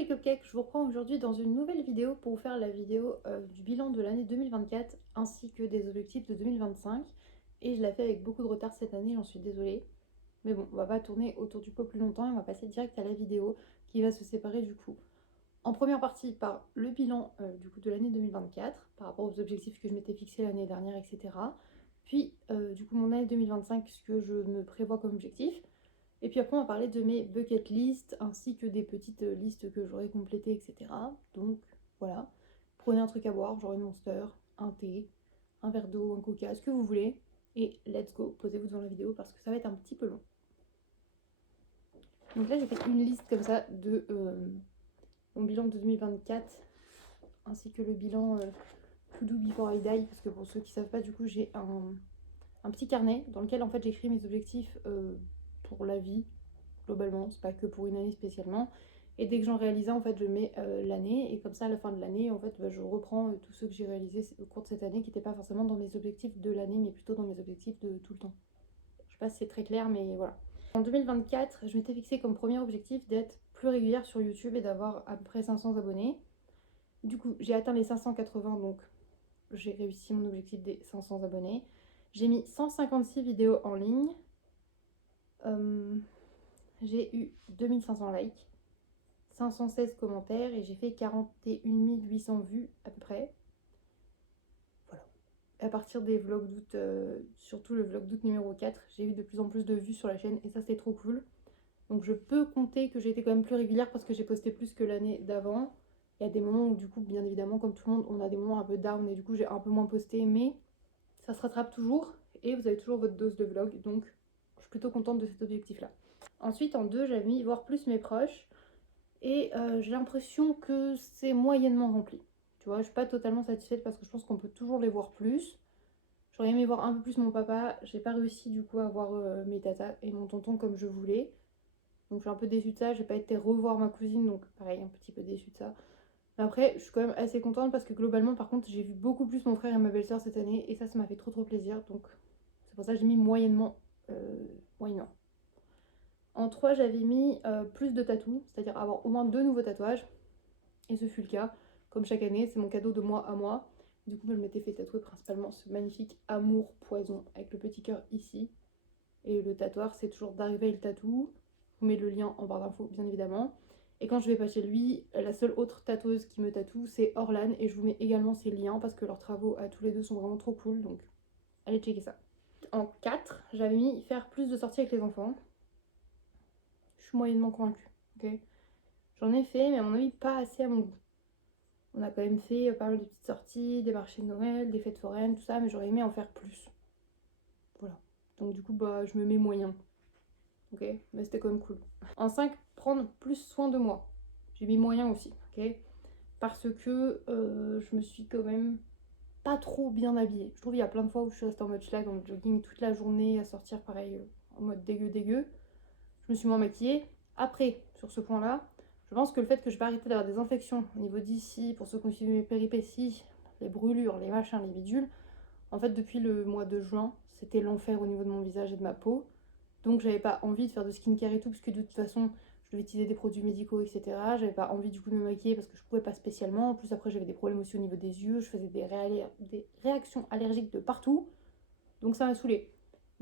les cupcakes, je vous reprends aujourd'hui dans une nouvelle vidéo pour vous faire la vidéo du bilan de l'année 2024 ainsi que des objectifs de 2025. Et je la fais avec beaucoup de retard cette année, j'en suis désolée. Mais bon, on va pas tourner autour du pot plus longtemps et on va passer direct à la vidéo qui va se séparer du coup. En première partie par le bilan du coup de l'année 2024 par rapport aux objectifs que je m'étais fixés l'année dernière, etc. Puis du coup mon année 2025, ce que je me prévois comme objectif. Et puis après, on va parler de mes bucket list ainsi que des petites listes que j'aurais complétées, etc. Donc voilà, prenez un truc à boire, genre une Monster, un thé, un verre d'eau, un coca, ce que vous voulez. Et let's go, posez-vous devant la vidéo parce que ça va être un petit peu long. Donc là, j'ai fait une liste comme ça de mon bilan de 2024 ainsi que le bilan To Do Before I Die. Parce que pour ceux qui ne savent pas, du coup, j'ai un petit carnet dans lequel en fait j'écris mes objectifs pour la vie globalement, c'est pas que pour une année spécialement. Et dès que j'en réalise un, en fait, je mets l'année. Et comme ça, à la fin de l'année, en fait, je reprends tous ceux que j'ai réalisés au cours de cette année, qui n'étaient pas forcément dans mes objectifs de l'année, mais plutôt dans mes objectifs de tout le temps. Je sais pas si c'est très clair, mais voilà. En 2024, je m'étais fixé comme premier objectif d'être plus régulière sur YouTube et d'avoir à peu près 500 abonnés. Du coup, j'ai atteint les 580, donc j'ai réussi mon objectif des 500 abonnés. J'ai mis 156 vidéos en ligne. J'ai eu 2500 likes, 516 commentaires et j'ai fait 41 800 vues à peu près. Voilà. À partir des vlogs d'août, surtout le vlog d'août numéro 4, j'ai eu de plus en plus de vues sur la chaîne et ça c'est trop cool. Donc je peux compter que j'ai été quand même plus régulière parce que j'ai posté plus que l'année d'avant. Il y a des moments où du coup, bien évidemment, comme tout le monde, on a des moments un peu down et du coup j'ai un peu moins posté, mais ça se rattrape toujours et vous avez toujours votre dose de vlog, donc je suis plutôt contente de cet objectif là. Ensuite en 2, j'avais mis voir plus mes proches. Et j'ai l'impression que c'est moyennement rempli. Tu vois, je suis pas totalement satisfaite parce que je pense qu'on peut toujours les voir plus. J'aurais aimé voir un peu plus mon papa. J'ai pas réussi du coup à voir mes tatas et mon tonton comme je voulais. Donc je suis un peu déçue de ça. J'ai pas été revoir ma cousine, donc pareil, un petit peu déçue de ça. Mais après, je suis quand même assez contente parce que globalement, par contre, j'ai vu beaucoup plus mon frère et ma belle-sœur cette année. Et ça m'a fait trop plaisir. Donc c'est pour ça que j'ai mis moyennement. Moyennement. En 3, j'avais mis plus de tatous, c'est-à-dire avoir au moins 2 nouveaux tatouages. Et ce fut le cas. Comme chaque année, c'est mon cadeau de moi à moi. Du coup, je m'étais fait tatouer principalement ce magnifique amour poison avec le petit cœur ici. Et le tatoueur, c'est toujours d'arriver le tatou. Je vous mets le lien en barre d'infos, bien évidemment. Et quand je vais pas chez lui, la seule autre tatoueuse qui me tatoue, c'est Orlan. Et je vous mets également ses liens parce que leurs travaux à tous les deux sont vraiment trop cool. Donc, allez checker ça. En 4, j'avais mis faire plus de sorties avec les enfants. Je suis moyennement convaincue. Ok, j'en ai fait, mais à mon avis, pas assez à mon goût. On a quand même fait pas mal de petites sorties, des marchés de Noël, des fêtes foraines, tout ça, mais j'aurais aimé en faire plus. Voilà. Donc du coup, bah, je me mets moyen. Ok, mais c'était quand même cool. En 5, prendre plus soin de moi. J'ai mis moyen aussi, ok, parce que je me suis quand même pas trop bien habillée. Je trouve qu'il y a plein de fois où je suis restée en mode schlag, en mode jogging toute la journée, à sortir pareil, en mode dégueu. Je me suis moins maquillée. Après, sur ce point-là, je pense que le fait que je vais arrêter d'avoir des infections au niveau d'ici, pour ceux qui ont suivi mes péripéties, les brûlures, les machins, les bidules, en fait, depuis le mois de juin, c'était l'enfer au niveau de mon visage et de ma peau. Donc, j'avais pas envie de faire de skincare et tout, parce que de toute façon, je devais utiliser des produits médicaux, etc. J'avais pas envie du coup de me maquiller parce que je pouvais pas spécialement. En plus, après, j'avais des problèmes aussi au niveau des yeux. Je faisais des réactions allergiques de partout. Donc, ça m'a saoulée.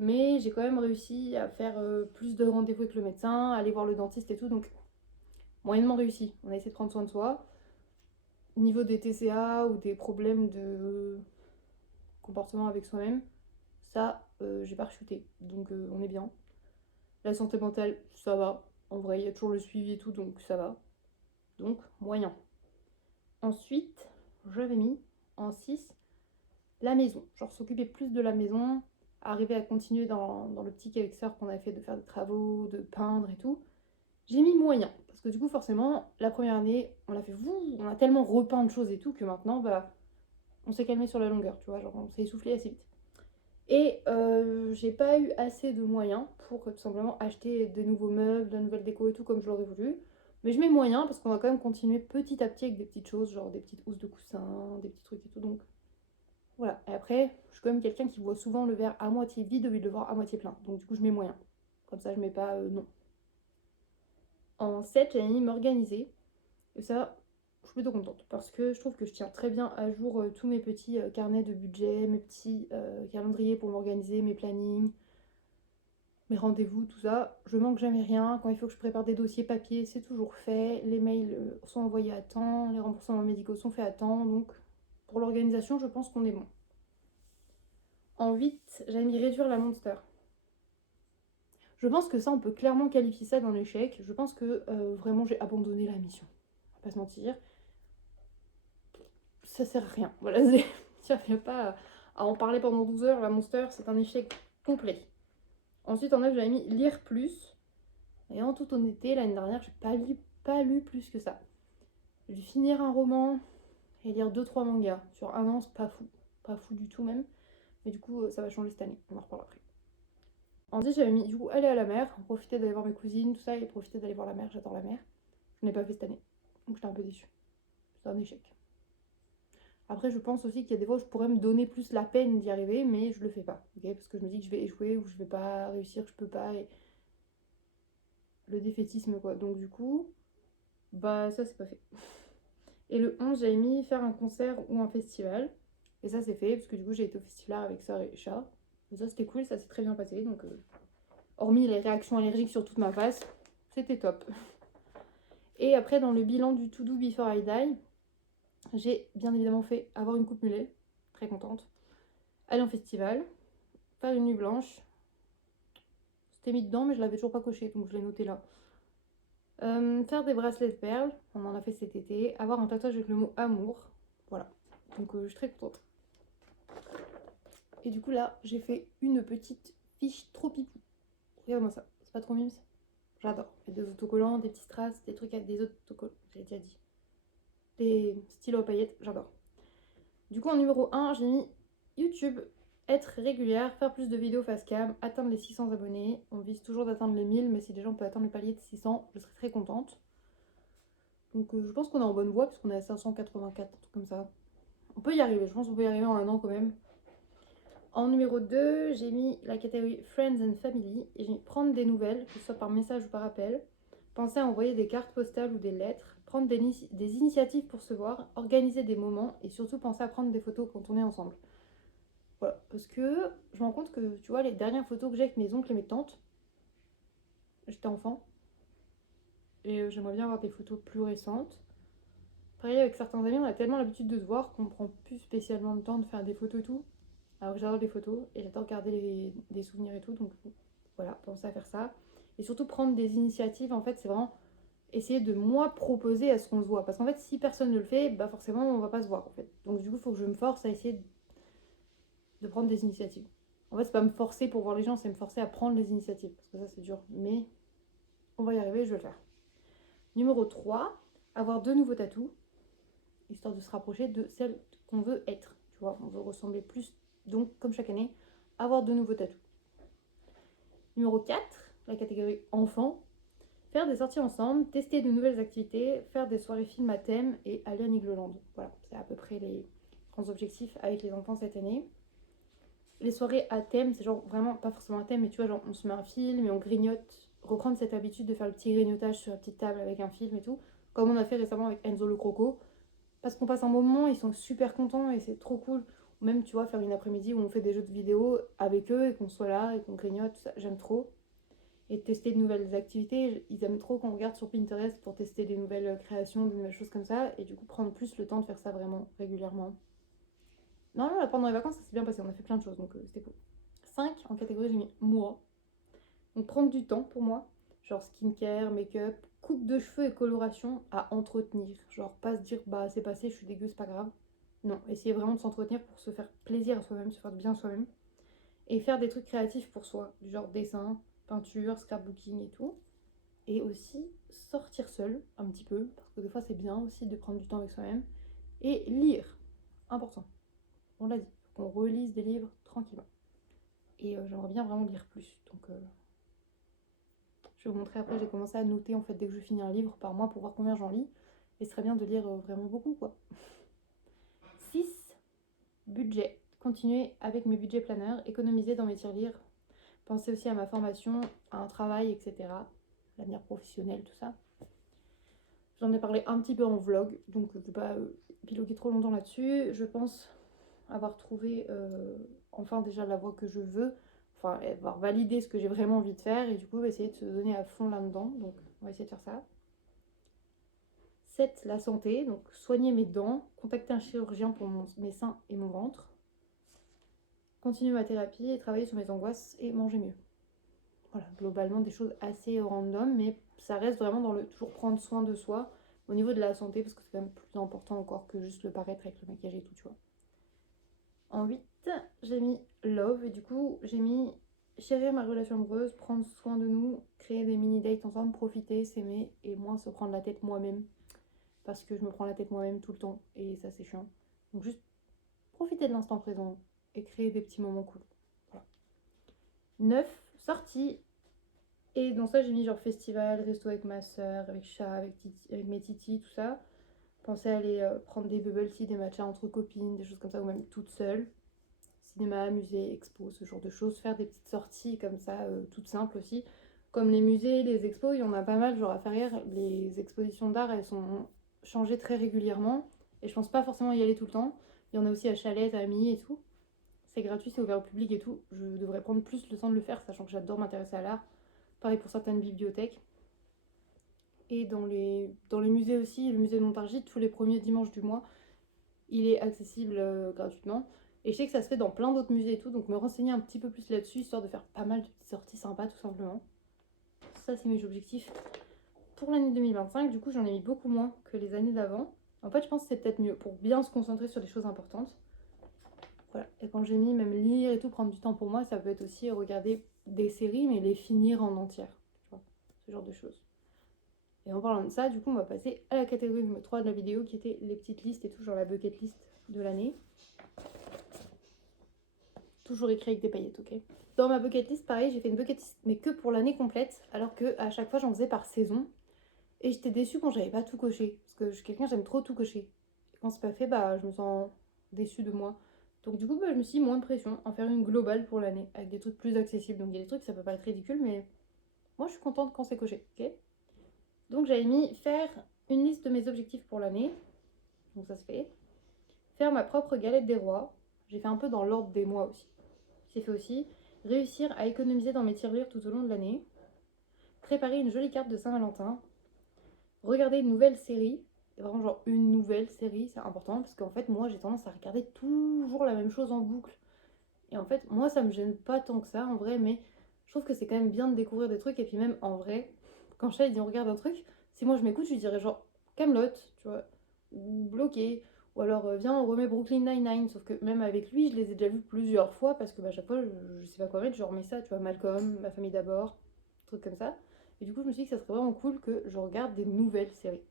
Mais j'ai quand même réussi à faire plus de rendez-vous avec le médecin, aller voir le dentiste et tout. Donc, moyennement réussi. On a essayé de prendre soin de soi. Au niveau des TCA ou des problèmes de comportement avec soi-même, ça, j'ai pas rechuté. Donc, on est bien. La santé mentale, ça va. En vrai, il y a toujours le suivi et tout, donc ça va. Donc, moyen. Ensuite, j'avais mis en 6 la maison. Genre s'occuper plus de la maison, arriver à continuer dans l'optique avec sœur qu'on a fait de faire des travaux, de peindre et tout. J'ai mis moyen, parce que du coup forcément, la première année, on a fait on a tellement repeint de choses et tout que maintenant, bah, on s'est calmé sur la longueur, tu vois, genre on s'est essoufflé assez vite. Et j'ai pas eu assez de moyens pour tout simplement acheter des nouveaux meubles, de la nouvelle déco et tout comme je l'aurais voulu. Mais je mets moyen parce qu'on va quand même continuer petit à petit avec des petites choses, genre des petites housses de coussins, des petits trucs et tout. Donc voilà. Et après, je suis quand même quelqu'un qui voit souvent le verre à moitié vide au lieu de le voir à moitié plein. Donc du coup, je mets moyen. Comme ça, je mets pas non. En 7, j'avais mis m'organiser. Et ça, je suis plutôt contente parce que je trouve que je tiens très bien à jour tous mes petits carnets de budget, mes petits calendriers pour m'organiser, mes plannings, mes rendez-vous, tout ça. Je manque jamais rien. Quand il faut que je prépare des dossiers papier, c'est toujours fait. Les mails sont envoyés à temps, les remboursements médicaux sont faits à temps. Donc pour l'organisation, je pense qu'on est bon. En 8, j'avais mis réduire la monster. Je pense que ça, on peut clairement qualifier ça d'un échec. Je pense que vraiment j'ai abandonné la mission. On va pas se mentir. Ça sert à rien. Voilà, ça fait pas à en parler pendant 12 heures. La monster, c'est un échec complet. Ensuite, en 9, j'avais mis lire plus. Et en toute honnêteté, l'année dernière, j'ai pas lu plus que ça. J'ai dû finir un roman et lire 2-3 mangas. Sur un an, c'est pas fou. Pas fou du tout même. Mais du coup, ça va changer cette année. On en reparlera après. En 10, j'avais mis du coup aller à la mer, profiter d'aller voir mes cousines, tout ça, et profiter d'aller voir la mer. J'adore la mer. Je n'ai pas fait cette année. Donc j'étais un peu déçue. C'est un échec. Après, je pense aussi qu'il y a des fois où je pourrais me donner plus la peine d'y arriver, mais je le fais pas. Okay, parce que je me dis que je vais échouer ou je vais pas réussir, que je peux pas. Et le défaitisme, quoi. Donc du coup, bah ça, c'est pas fait. Et le 11, j'avais mis faire un concert ou un festival. Et ça, c'est fait, parce que du coup, j'ai été au festival avec Sœur et Chat. Et ça, c'était cool, ça s'est très bien passé. Donc, hormis les réactions allergiques sur toute ma face, c'était top. Et après, dans le bilan du To Do Before I Die, j'ai bien évidemment fait avoir une coupe mulet. Très contente. Aller en festival. Faire une nuit blanche. C'était mis dedans, mais je l'avais toujours pas coché, donc je l'ai noté là. Faire des bracelets de perles, on en a fait cet été. Avoir un tatouage avec le mot amour. Voilà. Donc je suis très contente. Et du coup là, j'ai fait une petite fiche trop pipou. Regarde-moi ça, c'est pas trop mimes? J'adore. Il y a des autocollants, des petits strass, des trucs avec des autocollants, j'ai déjà dit. Des stylos à paillettes, j'adore. Du coup en numéro 1, j'ai mis YouTube, être régulière, faire plus de vidéos face cam, atteindre les 600 abonnés. On vise toujours d'atteindre les 1000, mais si les gens peuvent atteindre le palier de 600, je serai très contente. Donc je pense qu'on est en bonne voie, puisqu'on est à 584, un truc comme ça. On peut y arriver, je pense qu'on peut y arriver en un an quand même. En numéro 2, j'ai mis la catégorie Friends and Family et j'ai mis prendre des nouvelles, que ce soit par message ou par appel, penser à envoyer des cartes postales ou des lettres, prendre des initiatives pour se voir, organiser des moments et surtout penser à prendre des photos quand on est ensemble. Voilà, parce que je me rends compte que, tu vois, les dernières photos que j'ai avec mes oncles et mes tantes, j'étais enfant, et j'aimerais bien avoir des photos plus récentes. Pareil, avec certains amis, on a tellement l'habitude de se voir qu'on prend plus spécialement le temps de faire des photos et tout. Alors que j'adore les photos et j'adore garder des souvenirs et tout, donc voilà, penser à faire ça. Et surtout prendre des initiatives, en fait, c'est vraiment essayer de moi proposer à ce qu'on se voit. Parce qu'en fait, si personne ne le fait, bah forcément, on va pas se voir en fait. Donc du coup, il faut que je me force à essayer de prendre des initiatives. En fait, c'est pas me forcer pour voir les gens, c'est me forcer à prendre les initiatives. Parce que ça, c'est dur. Mais on va y arriver, je vais le faire. Numéro 3, avoir 2 nouveaux tatous, histoire de se rapprocher de celle qu'on veut être. Tu vois, on veut ressembler plus. Donc, comme chaque année, avoir 2 nouveaux tatous. Numéro 4, la catégorie enfants. Faire des sorties ensemble, tester de nouvelles activités, faire des soirées films à thème et aller à Nigloland. Voilà, c'est à peu près les grands objectifs avec les enfants cette année. Les soirées à thème, c'est genre vraiment pas forcément un thème, mais tu vois, genre on se met un film et on grignote. Reprendre cette habitude de faire le petit grignotage sur la petite table avec un film et tout, comme on a fait récemment avec Enzo le Croco. Parce qu'on passe un bon moment, ils sont super contents et c'est trop cool. Ou même, tu vois, faire une après-midi où on fait des jeux de vidéo avec eux et qu'on soit là et qu'on grignote, tout ça, j'aime trop. Et tester de nouvelles activités, ils aiment trop qu'on regarde sur Pinterest pour tester des nouvelles créations, des nouvelles choses comme ça. Et du coup, prendre plus le temps de faire ça vraiment régulièrement. Non, là, pendant les vacances, ça s'est bien passé, on a fait plein de choses, donc c'était cool. 5 en catégorie, j'ai mis moi. Donc prendre du temps pour moi, genre skincare, make-up, coupe de cheveux et coloration à entretenir. Genre pas se dire bah c'est passé, je suis dégueu, c'est pas grave. Non, essayer vraiment de s'entretenir pour se faire plaisir à soi-même, se faire du bien à soi-même. Et faire des trucs créatifs pour soi, du genre dessin, peinture, scrapbooking et tout. Et aussi sortir seul un petit peu, parce que des fois c'est bien aussi de prendre du temps avec soi-même. Et lire, important. On l'a dit, faut qu'on relise des livres tranquillement. Et j'aimerais bien vraiment lire plus. Donc je vais vous montrer après, j'ai commencé à noter en fait dès que je finis un livre par mois pour voir combien j'en lis. Et ce serait bien de lire vraiment beaucoup quoi. 6. Budget. Continuer avec mes budgets planeurs, économiser dans mes tirelires, penser aussi à ma formation, à un travail, etc. L'avenir professionnel, tout ça. J'en ai parlé un petit peu en vlog, donc je ne vais pas épiloguer trop longtemps là-dessus. Je pense avoir trouvé enfin déjà la voie que je veux, enfin avoir validé ce que j'ai vraiment envie de faire et du coup essayer de se donner à fond là-dedans. Donc on va essayer de faire ça. 7. La santé, donc soigner mes dents, contacter un chirurgien pour mes seins et mon ventre, continuer ma thérapie et travailler sur mes angoisses et manger mieux. Voilà, globalement des choses assez random, mais ça reste vraiment dans le toujours prendre soin de soi au niveau de la santé, parce que c'est quand même plus important encore que juste le paraître avec le maquillage et tout, tu vois. En 8, j'ai mis love, et du coup, j'ai mis chérir ma relation amoureuse, prendre soin de nous, créer des mini-dates ensemble, profiter, s'aimer, et moins se prendre la tête moi-même, parce que je me prends la tête moi-même tout le temps, et ça c'est chiant. Donc juste profiter de l'instant présent, et créer des petits moments cool. Voilà. 9, sortie. Et dans ça, j'ai mis genre festival, resto avec ma soeur, avec chat, avec mes titis, tout ça. Pensez à aller prendre des bubble tea, des matchas entre copines, des choses comme ça, ou même toute seule. Cinéma, musée, expo, ce genre de choses. Faire des petites sorties comme ça, toutes simples aussi. Comme les musées, les expos, il y en a pas mal. Genre à Ferrières, les expositions d'art, elles sont changées très régulièrement. Et je pense pas forcément y aller tout le temps. Il y en a aussi à Chalette, à Ami et tout. C'est gratuit, c'est ouvert au public et tout. Je devrais prendre plus le temps de le faire, sachant que j'adore m'intéresser à l'art. Pareil pour certaines bibliothèques. Et dans les musées aussi, le musée de Montargis, tous les premiers dimanches du mois, il est accessible gratuitement. Et je sais que ça se fait dans plein d'autres musées et tout, donc me renseigner un petit peu plus là-dessus, histoire de faire pas mal de petites sorties sympas tout simplement. Ça, c'est mes objectifs. Pour l'année 2025, du coup, j'en ai mis beaucoup moins que les années d'avant. En fait, je pense que c'est peut-être mieux pour bien se concentrer sur des choses importantes. Voilà. Et quand j'ai mis même lire et tout, prendre du temps pour moi, ça peut être aussi regarder des séries, mais les finir en entière. Tu vois, ce genre de choses. Et en parlant de ça, du coup, on va passer à la catégorie numéro 3 de la vidéo qui était les petites listes et tout, genre la bucket list de l'année. Toujours écrit avec des paillettes, ok. Dans ma bucket list, pareil, j'ai fait une bucket list, mais que pour l'année complète, alors que à chaque fois, j'en faisais par saison. Et j'étais déçue quand j'avais pas tout coché, parce que je suis quelqu'un, j'aime trop tout cocher. Et quand c'est pas fait, bah, je me sens déçue de moi. Donc du coup, bah, je me suis mis moins de pression en faire une globale pour l'année, avec des trucs plus accessibles. Donc il y a des trucs, ça peut paraître ridicule, mais moi, je suis contente quand c'est coché, ok. Donc j'avais mis faire une liste de mes objectifs pour l'année. Donc ça se fait. Faire ma propre galette des rois. J'ai fait un peu dans l'ordre des mois aussi. C'est fait aussi. Réussir à économiser dans mes tirelires tout au long de l'année. Préparer une jolie carte de Saint-Valentin. Regarder une nouvelle série. Vraiment genre une nouvelle série, c'est important. Parce qu'en fait, moi, j'ai tendance à regarder toujours la même chose en boucle. Et en fait, moi, ça me gêne pas tant que ça en vrai. Mais je trouve que c'est quand même bien de découvrir des trucs. Et puis même en vrai, quand Chat dit on regarde un truc, si moi je m'écoute, je lui dirais genre Camelot, tu vois, ou Bloqué, ou alors viens on remet Brooklyn Nine-Nine, sauf que même avec lui je les ai déjà vus plusieurs fois parce que bah, à chaque fois je sais pas quoi mettre, je remets ça, tu vois, Malcolm, Ma famille d'abord, trucs comme ça. Et du coup je me suis dit que ça serait vraiment cool que je regarde des nouvelles séries.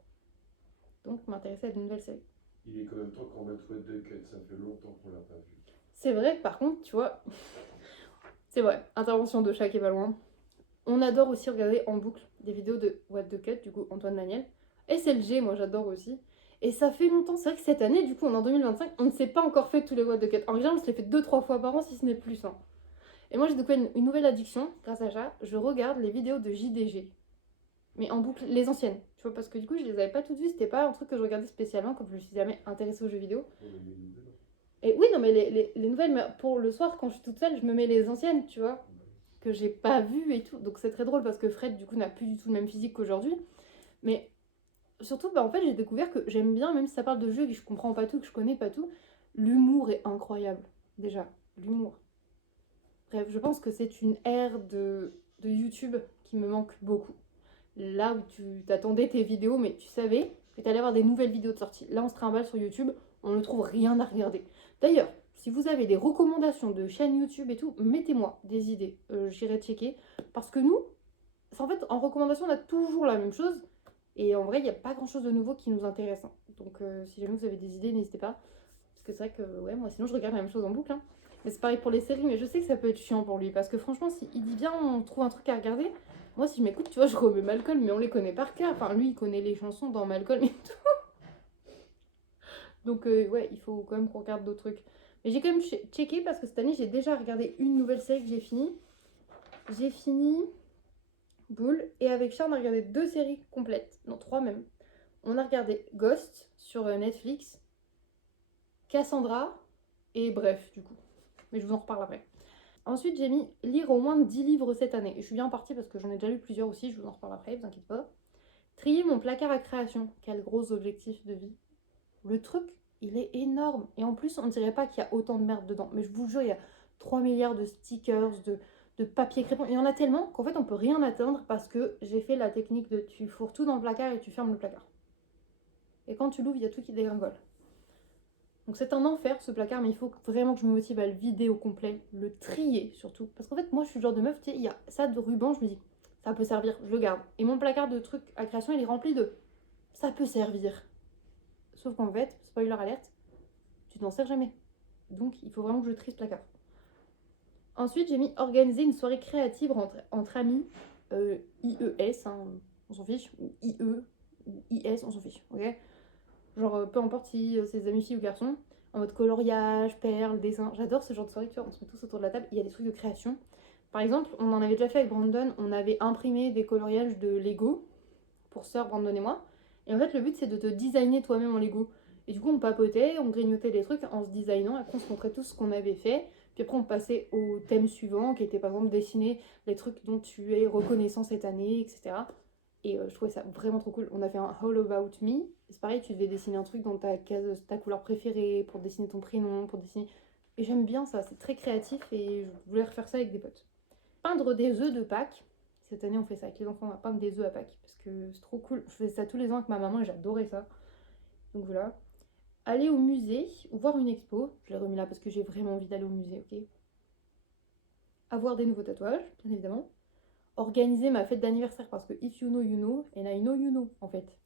Donc m'intéresser à de nouvelles séries. Il est quand même temps qu'on mette What the Cut, ça fait longtemps qu'on l'a pas vu. C'est vrai, par contre, tu vois, c'est vrai, intervention de chat qui est pas loin. On adore aussi regarder en boucle des vidéos de What the Cut, du coup Antoine Daniel. SLG, moi j'adore aussi. Et ça fait longtemps, c'est vrai que cette année, du coup, on est en 2025, on ne s'est pas encore fait tous les What the Cut. En général, on se les fait 2-3 fois par an, si ce n'est plus. Hein. Et moi, j'ai découvert une nouvelle addiction grâce à ça. Je regarde les vidéos de JDG. Mais en boucle, les anciennes. Tu vois, parce que du coup, je les avais pas toutes vues. C'était pas un truc que je regardais spécialement, comme je me suis jamais intéressée aux jeux vidéo. On a mis une nouvelle. Et oui, non, mais les nouvelles, mais pour le soir, quand je suis toute seule, je me mets les anciennes, tu vois, que j'ai pas vues et tout. Donc c'est très drôle parce que Fred, du coup, n'a plus du tout le même physique qu'aujourd'hui. Mais surtout, bah, en fait, j'ai découvert que j'aime bien, même si ça parle de jeux et que je comprends pas tout, que je connais pas tout, l'humour est incroyable. Déjà, l'humour. Bref, je pense que c'est une ère de YouTube qui me manque beaucoup. Là où tu t'attendais tes vidéos, mais tu savais que tu allais avoir des nouvelles vidéos de sortie. Là, on se trimballe sur YouTube, on ne trouve rien à regarder. D'ailleurs, si vous avez des recommandations de chaînes YouTube et tout, mettez-moi des idées. J'irai checker. Parce que nous, en fait, en recommandation, on a toujours la même chose. Et en vrai, il n'y a pas grand-chose de nouveau qui nous intéresse. Hein. Donc, si jamais vous avez des idées, n'hésitez pas. Parce que c'est vrai que, ouais, moi, sinon, je regarde la même chose en boucle. Hein. Mais c'est pareil pour les séries, mais je sais que ça peut être chiant pour lui. Parce que franchement, s'il dit bien, on trouve un truc à regarder. Moi, si je m'écoute, tu vois, je remets Malcolm, mais on les connaît par cœur. Enfin, lui, il connaît les chansons dans Malcolm et tout. Donc, ouais, il faut quand même qu'on regarde d'autres trucs. Mais j'ai quand même checké parce que cette année, j'ai déjà regardé une nouvelle série que j'ai finie. J'ai fini Boule. Et avec Charles, on a regardé 2 séries complètes. Non, 3 même. On a regardé Ghost sur Netflix, Cassandra, et bref, du coup. Mais je vous en reparle après. Ensuite, j'ai mis lire au moins 10 livres cette année. Je suis bien partie parce que j'en ai déjà lu plusieurs aussi, je vous en reparle après, vous inquiétez pas. Trier mon placard à création. Quel gros objectif de vie. Le truc, il est énorme. Et en plus, on dirait pas qu'il y a autant de merde dedans. Mais je vous jure, il y a 3 milliards de stickers, de papier crépon. Il y en a tellement qu'en fait, on peut rien atteindre parce que j'ai fait la technique de tu fourres tout dans le placard et tu fermes le placard. Et quand tu l'ouvres, il y a tout qui dégringole. Donc c'est un enfer ce placard, mais il faut vraiment que je me motive à le vider au complet, le trier surtout. Parce qu'en fait, moi je suis le genre de meuf, tu sais, il y a ça de ruban, je me dis, ça peut servir, je le garde. Et mon placard de trucs à création, il est rempli de ça peut servir. Sauf qu'en fait, spoiler alerte, tu t'en sers jamais. Donc il faut vraiment que je trie ce placard. Ensuite, j'ai mis organiser une soirée créative entre amis, IES, hein, on s'en fiche, ou IE, ou IS, on s'en fiche, ok. Genre, peu importe si c'est des amis filles ou garçons, en mode coloriage, perles, dessin. J'adore ce genre de soirée, tu vois, on se met tous autour de la table, il y a des trucs de création. Par exemple, on en avait déjà fait avec Brandon, on avait imprimé des coloriages de Lego pour sœur Brandon et moi. Et en fait, le but, c'est de te designer toi-même en Lego. Et du coup, on papotait, on grignotait des trucs en se designant, après on se montrait tout ce qu'on avait fait. Puis après, on passait au thème suivant, qui était par exemple dessiner les trucs dont tu es reconnaissant cette année, etc. Et je trouvais ça vraiment trop cool. On a fait un All About Me. C'est pareil, tu devais dessiner un truc dans ta couleur préférée, pour dessiner ton prénom, pour dessiner... Et j'aime bien ça, c'est très créatif et je voulais refaire ça avec des potes. Peindre des œufs de Pâques. Cette année, on fait ça avec les enfants, on va peindre des œufs à Pâques parce que c'est trop cool. Je faisais ça tous les ans avec ma maman et j'adorais ça. Donc voilà. Aller au musée ou voir une expo. Je l'ai remis là parce que j'ai vraiment envie d'aller au musée, ok. Avoir des nouveaux tatouages, bien évidemment. Organiser ma fête d'anniversaire parce que if you know, and I know you know, en fait.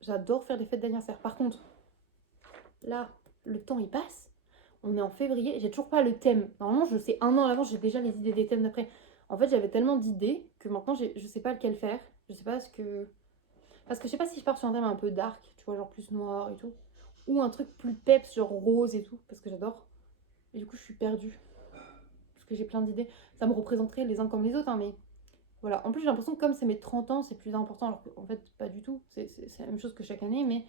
J'adore faire des fêtes d'anniversaire. Par contre, là, le temps il passe. On est en février, j'ai toujours pas le thème. Normalement, je sais un an à l'avance, j'ai déjà les idées des thèmes d'après. En fait, j'avais tellement d'idées que maintenant, je sais pas lequel faire. Je sais pas ce que. Parce que je sais pas si je pars sur un thème un peu dark, tu vois, genre plus noir et tout. Ou un truc plus peps, genre rose et tout, parce que j'adore. Et du coup, je suis perdue. Parce que j'ai plein d'idées. Ça me représenterait les uns comme les autres, hein, mais voilà. En plus, j'ai l'impression que comme c'est mes 30 ans, c'est plus important. Alors qu'en fait, pas du tout. C'est la même chose que chaque année, mais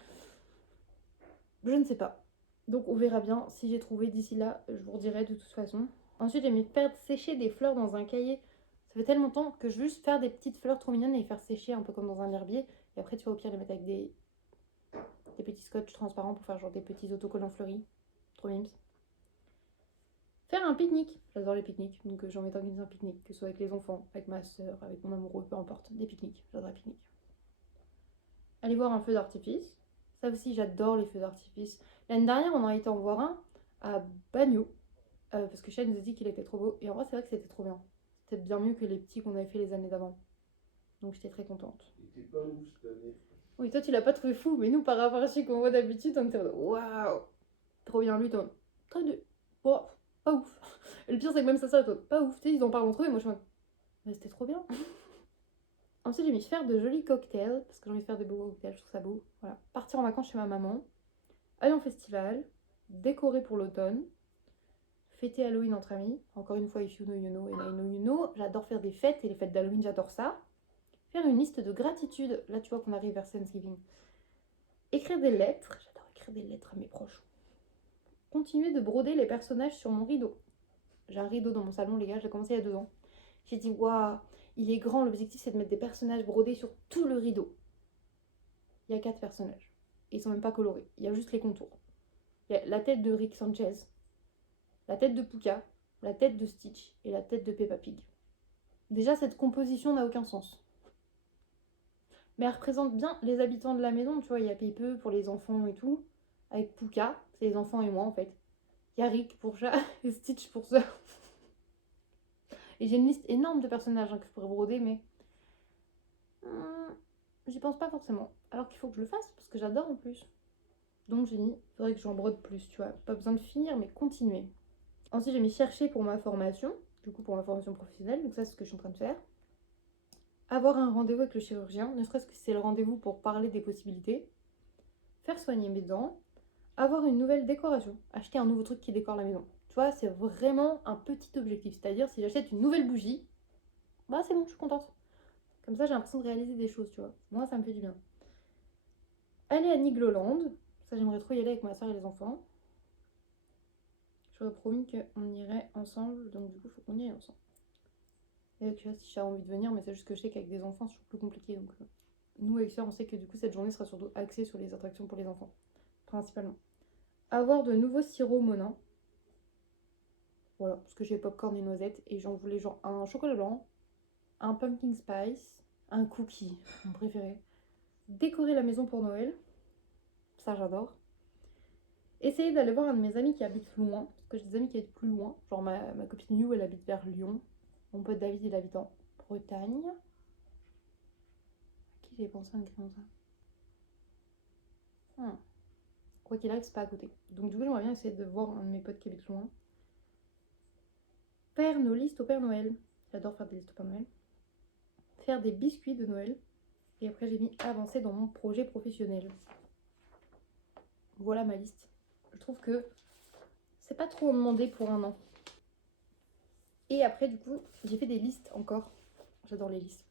je ne sais pas. Donc, on verra bien. Si j'ai trouvé d'ici là, je vous redirai de toute façon. Ensuite, j'ai mis faire sécher des fleurs dans un cahier. Ça fait tellement longtemps que je veux juste faire des petites fleurs trop mignonnes et les faire sécher un peu comme dans un herbier. Et après, tu vas au pire les mettre avec des petits scotch transparents pour faire genre des petits autocollants fleuris. Trop mimes. Faire un pique-nique. J'adore les pique-niques. Donc, j'en vais organiser un pique-nique. Que ce soit avec les enfants, avec ma soeur, avec mon amoureux, peu importe. Des pique-niques. J'adore les pique-niques. Aller voir un feu d'artifice. Ça aussi, j'adore les feux d'artifice. L'année dernière, on en a été en voir un à Bagno. Parce que Shane nous a dit qu'il était trop beau. Et en vrai, c'est vrai que c'était trop bien. C'était bien mieux que les petits qu'on avait fait les années d'avant. Donc j'étais très contente. Il était pas ouf cette année. Oui, toi, tu l'as pas trouvé fou. Mais nous, par rapport à celui qu'on voit d'habitude, on était en mode waouh, trop bien. Lui, toi, très bien. Bon, pas ouf. Et le pire, c'est que même ça, toi, pas ouf. Tu sais, ils en parlent entre eux et moi, je suis en mode, mais c'était trop bien. Ensuite, j'ai mis faire de jolis cocktails. Parce que j'ai envie de faire des beaux cocktails, je trouve ça beau. Voilà. Partir en vacances chez ma maman. Aller en festival. Décorer pour l'automne. Fêter Halloween entre amis. Encore une fois, if you know, you know, and I know, you know. J'adore faire des fêtes et les fêtes d'Halloween, j'adore ça. Faire une liste de gratitude. Là, tu vois qu'on arrive vers Thanksgiving. Écrire des lettres. J'adore écrire des lettres à mes proches. Continuer de broder les personnages sur mon rideau. J'ai un rideau dans mon salon, les gars, j'ai commencé il y a 2 ans. J'ai dit, waouh, il est grand. L'objectif, c'est de mettre des personnages brodés sur tout le rideau. Il y a 4 personnages. Et ils sont même pas colorés. Il y a juste les contours. Il y a la tête de Rick Sanchez, la tête de Pucca, la tête de Stitch et la tête de Peppa Pig. Déjà, cette composition n'a aucun sens. Mais elle représente bien les habitants de la maison, tu vois. Il y a Pepe pour les enfants et tout, avec Pucca, c'est les enfants et moi en fait. Il y a Rick pour chat et Stitch pour ça. Et j'ai une liste énorme de personnages que je pourrais broder, mais j'y pense pas forcément. Alors qu'il faut que je le fasse, parce que j'adore en plus. Donc j'ai mis, il faudrait que j'en brode plus, tu vois. Pas besoin de finir, mais continuer. Ensuite, j'ai mis chercher pour ma formation, du coup pour ma formation professionnelle, donc ça c'est ce que je suis en train de faire. Avoir un rendez-vous avec le chirurgien, ne serait-ce que c'est le rendez-vous pour parler des possibilités. Faire soigner mes dents. Avoir une nouvelle décoration, acheter un nouveau truc qui décore la maison. Tu vois, c'est vraiment un petit objectif. C'est-à-dire, si j'achète une nouvelle bougie, bah c'est bon, je suis contente. Comme ça, j'ai l'impression de réaliser des choses, tu vois. Moi, ça me fait du bien. aller à Nigloland. Ça, j'aimerais trop y aller avec ma soeur et les enfants. J'aurais promis qu'on irait ensemble, donc du coup, il faut qu'on y aille ensemble. Et tu vois, si j'ai envie de venir, mais c'est juste que je sais qu'avec des enfants, c'est toujours plus compliqué. Donc, nous, avec soeur, on sait que du coup, cette journée sera surtout axée sur les attractions pour les enfants, principalement. Avoir de nouveaux sirops Monin. Voilà, parce que j'ai popcorn et noisettes, et j'en voulais genre un chocolat blanc, un pumpkin spice, un cookie, mon préféré. Décorer la maison pour Noël, ça j'adore. Essayer d'aller voir un de mes amis qui habite loin, parce que j'ai des amis qui habitent plus loin. Genre ma copine You, elle habite vers Lyon. Mon pote David, il habite en Bretagne. À qui j'ai pensé en écrivant ça Quoi qu'il arrive, c'est pas à côté. Donc du coup, j'aimerais bien essayer de voir un de mes potes qui habite loin. Faire nos listes au Père Noël. J'adore faire des listes au Père Noël. Faire des biscuits de Noël. Et après, j'ai mis avancer dans mon projet professionnel. Voilà ma liste. Je trouve que c'est pas trop demandé pour un an. Et après, du coup, j'ai fait des listes encore. J'adore les listes.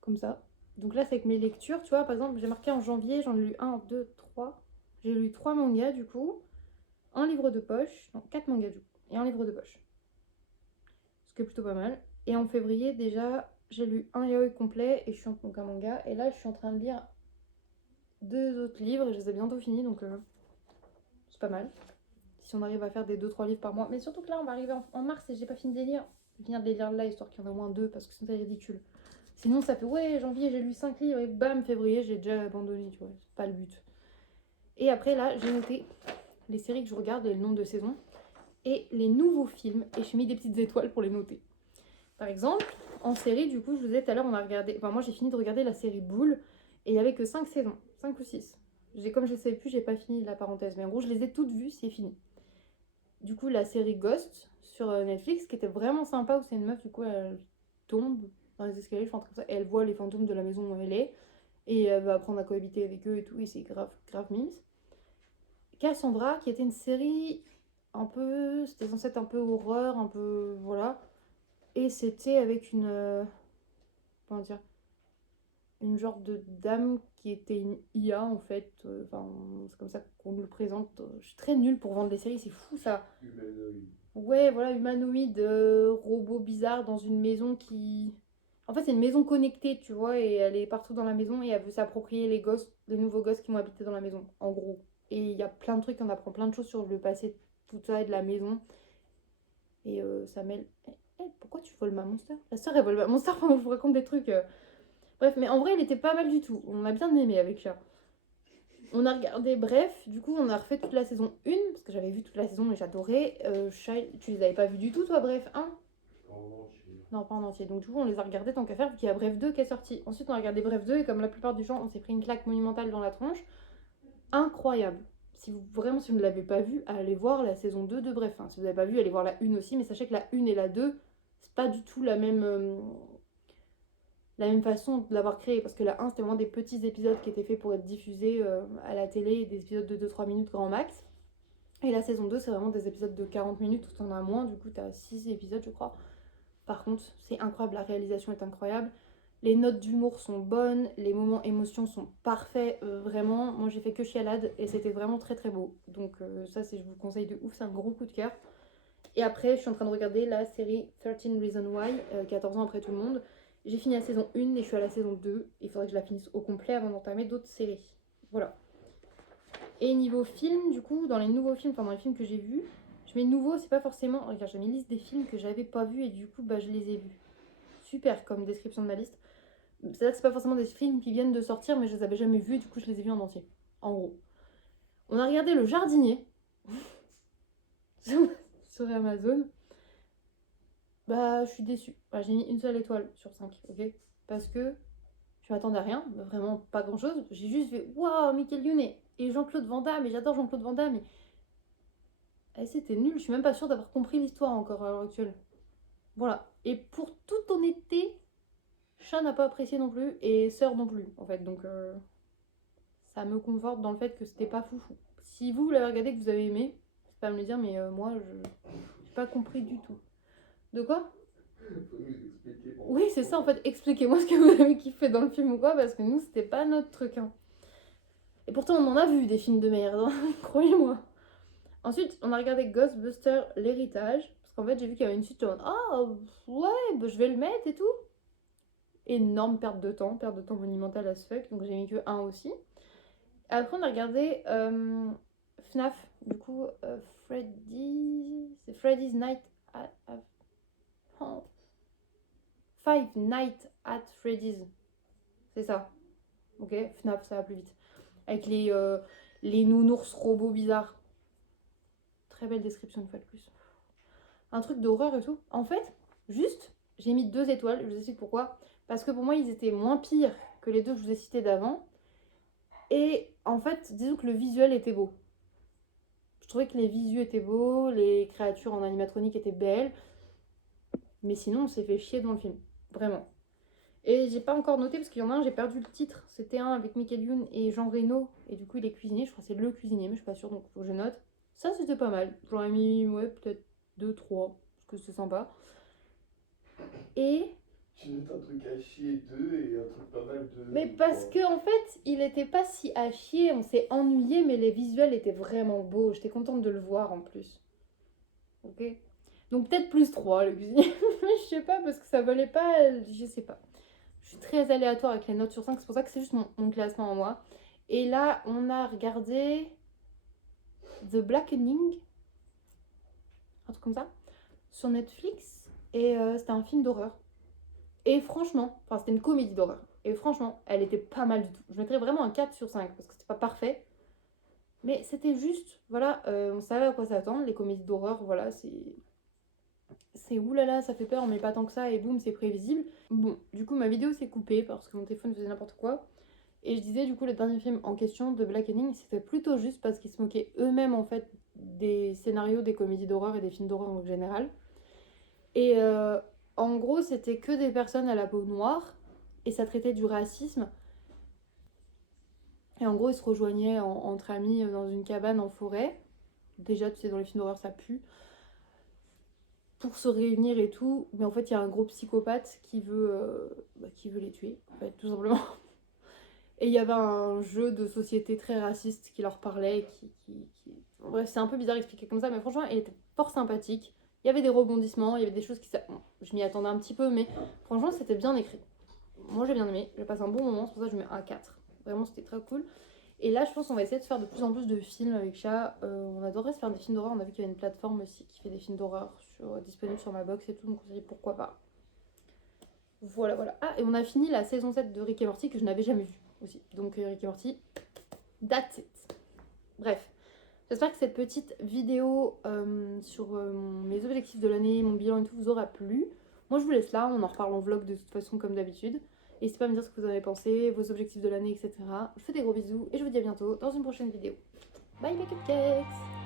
Comme ça. Donc là, c'est avec mes lectures. Tu vois, par exemple, j'ai marqué en janvier, j'en ai lu 1, 2, 3. J'ai lu 3 mangas, du coup. Un livre de poche. Non, 4 mangas, du coup. Et un livre de poche. Ce qui est plutôt pas mal. Et en février, déjà, j'ai lu un yaoi complet. Et je suis donc un manga. Et là, je suis en train de lire 2 autres livres. Et je les ai bientôt finis, donc c'est pas mal. Si on arrive à faire des 2-3 livres par mois. Mais surtout que là, on va arriver en mars et j'ai pas fini de les lire. Je vais finir de les lire là, histoire qu'il y en a au moins 2, parce que sinon c'est ridicule. Sinon, ça fait ouais, janvier, j'ai lu 5 livres et bam, février, j'ai déjà abandonné, tu vois. C'est pas le but. Et après, là, j'ai noté les séries que je regarde et le nombre de saisons et les nouveaux films. Et j'ai mis des petites étoiles pour les noter. Par exemple, en série, du coup, je vous disais tout à l'heure, on a regardé. Enfin, moi, j'ai fini de regarder la série Boule et il n'y avait que 5 saisons, 5 ou 6. Comme je ne sais plus, j'ai pas fini la parenthèse. Mais en gros, je les ai toutes vues, c'est fini. Du coup, la série Ghost sur Netflix, qui était vraiment sympa, où c'est une meuf, du coup, elle tombe dans les escaliers, je pense comme ça, et elle voit les fantômes de la maison où elle est, et elle va apprendre à cohabiter avec eux et tout, et c'est grave, grave mimes. Cassandra, qui était une série un peu, c'était censé être un peu horreur, un peu, voilà, et c'était avec une, comment dire, une genre de dame qui était une IA en fait, enfin, c'est comme ça qu'on nous le présente. Je suis très nulle pour vendre les séries, c'est fou ça. Humanoïde. Ouais, voilà, humanoïde, robot bizarre dans une maison qui... En fait, c'est une maison connectée, tu vois, et elle est partout dans la maison et elle veut s'approprier les gosses, les nouveaux gosses qui vont habiter dans la maison, en gros. Et il y a plein de trucs, on apprend plein de choses sur le passé, tout ça, et de la maison. Et ça mêle... Pourquoi tu voles ma monster? La sœur, elle vole ma monster pendant que je vous raconte des trucs. Bref, mais en vrai, elle était pas mal du tout. On a bien aimé avec ça. On a regardé, bref, du coup, on a refait toute la saison 1, parce que j'avais vu toute la saison et j'adorais. Tu les avais pas vus du tout, toi, bref, hein? En entier. Non, pas en entier. Donc, du coup, on les a regardés tant qu'à faire, vu qu'il y a Bref 2 qui est sorti. Ensuite, on a regardé Bref 2, et comme la plupart des gens, on s'est pris une claque monumentale dans la tronche. Incroyable. Vraiment, si vous ne l'avez pas vu, allez voir la saison 2 de Bref. Hein. Si vous n'avez pas vu, allez voir la 1 aussi, mais sachez que la 1 et la 2, c'est pas du tout la même façon de l'avoir créé, parce que la 1 c'était vraiment des petits épisodes qui étaient faits pour être diffusés à la télé, des épisodes de 2-3 minutes grand max. Et la saison 2 c'est vraiment des épisodes de 40 minutes où t'en as moins, du coup t'as 6 épisodes je crois. Par contre c'est incroyable, la réalisation est incroyable, les notes d'humour sont bonnes, les moments émotions sont parfaits, vraiment, moi j'ai fait que chialade et c'était vraiment très très beau. Donc ça je vous conseille de ouf, c'est un gros coup de cœur. Et après je suis en train de regarder la série 13 Reasons Why, 14 ans après tout le monde. J'ai fini la saison 1 et je suis à la saison 2. Il faudrait que je la finisse au complet avant d'entamer d'autres séries. Voilà. Et niveau film, du coup, dans les nouveaux films, enfin dans les films que j'ai vus, je mets nouveau, c'est pas forcément... Regarde, j'ai mis une liste des films que j'avais pas vus et du coup, bah, je les ai vus. Super comme description de ma liste. C'est-à-dire que c'est pas forcément des films qui viennent de sortir, mais je les avais jamais vus et du coup, je les ai vus en entier. En gros. On a regardé Le Jardinier sur Amazon. Bah, je suis déçue. Bah, j'ai mis une seule étoile sur 5, ok? Parce que je m'attendais à rien, vraiment pas grand chose. J'ai juste fait waouh, Michael Youn et Jean-Claude Van Damme, et j'adore Jean-Claude Van Damme. Et c'était nul, je suis même pas sûre d'avoir compris l'histoire encore à l'heure actuelle. Voilà. Et pour toute honnêteté, chat n'a pas apprécié non plus, et sœur non plus, en fait. Donc ça me conforte dans le fait que c'était pas foufou. Si vous l'avez regardé, que vous avez aimé, c'est pas à me le dire, mais moi, je j'ai pas compris du tout. De quoi? Oui, c'est ça en fait. Expliquez-moi ce que vous avez kiffé dans le film ou quoi, parce que nous, c'était pas notre truc. Hein. Et pourtant, on en a vu des films de merde, hein, croyez-moi. Ensuite, on a regardé Ghostbusters, l'héritage. Parce qu'en fait, j'ai vu qu'il y avait une suite. Ah, ouais, bah, je vais le mettre et tout. Énorme perte de temps monumentale à ce fuck. Donc j'ai mis que un aussi. Après, on a regardé FNAF. Du coup, c'est Freddy's Night oh. Five Nights at Freddy's. C'est ça. Ok, FNAF, ça va plus vite. Avec les nounours robots bizarres. Très belle description une fois de plus. Un truc d'horreur et tout. En fait, juste, j'ai mis 2 étoiles. Je vous explique pourquoi. Parce que pour moi, ils étaient moins pires que les deux que je vous ai cités d'avant. Et en fait, disons que le visuel était beau. Je trouvais que les visuels étaient beaux, les créatures en animatronique étaient belles. Mais sinon, on s'est fait chier dans le film. Vraiment. Et j'ai pas encore noté parce qu'il y en a un, j'ai perdu le titre. C'était un avec Michael Youn et Jean Reno. Et du coup, il est cuisinier. Je crois que c'est le cuisinier, mais je suis pas sûre, donc faut que je note. Ça, c'était pas mal. J'aurais mis, ouais, peut-être 2, 3, parce que c'est sympa. Et. Tu notes un truc à chier 2 et un truc pas mal 2. Mais parce que en fait, il était pas si à chier, on s'est ennuyé, mais les visuels étaient vraiment beaux. J'étais contente de le voir en plus. Ok. Donc peut-être plus 3 le cuisinier. Je sais pas, parce que ça valait pas. Je sais pas. Je suis très aléatoire avec les notes sur 5, c'est pour ça que c'est juste mon classement en moi. Et là, on a regardé The Blackening, un truc comme ça, sur Netflix. Et c'était un film d'horreur. Et franchement, enfin c'était une comédie d'horreur. Et franchement, elle était pas mal du tout. Je mettrais vraiment un 4 sur 5 parce que c'était pas parfait. Mais c'était juste, voilà, on savait à quoi s'attendre. Les comédies d'horreur, voilà, c'est oulala, ça fait peur, mais pas tant que ça, et boum, c'est prévisible. Bon, du coup, ma vidéo s'est coupée parce que mon téléphone faisait n'importe quoi. Et je disais, du coup, le dernier film en question de Blackening, c'était plutôt juste parce qu'ils se moquaient eux-mêmes, en fait, des scénarios des comédies d'horreur et des films d'horreur en général. Et en gros, c'était que des personnes à la peau noire, et ça traitait du racisme. Et en gros, ils se rejoignaient entre amis dans une cabane en forêt. Déjà, tu sais, dans les films d'horreur, ça pue. Pour se réunir et tout. Mais en fait, il y a un gros psychopathe qui veut les tuer, en fait, tout simplement. Et il y avait un jeu de société très raciste qui leur parlait. Bref, c'est un peu bizarre expliqué comme ça, mais franchement, il était fort sympathique. Il y avait des rebondissements, il y avait des choses qui... Bon, je m'y attendais un petit peu, mais franchement, c'était bien écrit. Moi, j'ai bien aimé. J'ai passé un bon moment, c'est pour ça que je mets un 4. Vraiment, c'était très cool. Et là, je pense qu'on va essayer de faire de plus en plus de films avec Chat. On adorerait se faire des films d'horreur. On a vu qu'il y avait une plateforme aussi qui fait des films d'horreur disponibles sur ma box et tout. Donc on s'est dit pourquoi pas. Voilà, voilà. Ah, et on a fini la saison 7 de Rick et Morty que je n'avais jamais vue aussi. Donc Rick et Morty, that's it. Bref. J'espère que cette petite vidéo sur mes objectifs de l'année, mon bilan et tout vous aura plu. Moi, je vous laisse là. On en reparle en vlog de toute façon comme d'habitude. N'hésitez pas à me dire ce que vous en avez pensé, vos objectifs de l'année, etc. Je vous fais des gros bisous et je vous dis à bientôt dans une prochaine vidéo. Bye mes cupcakes!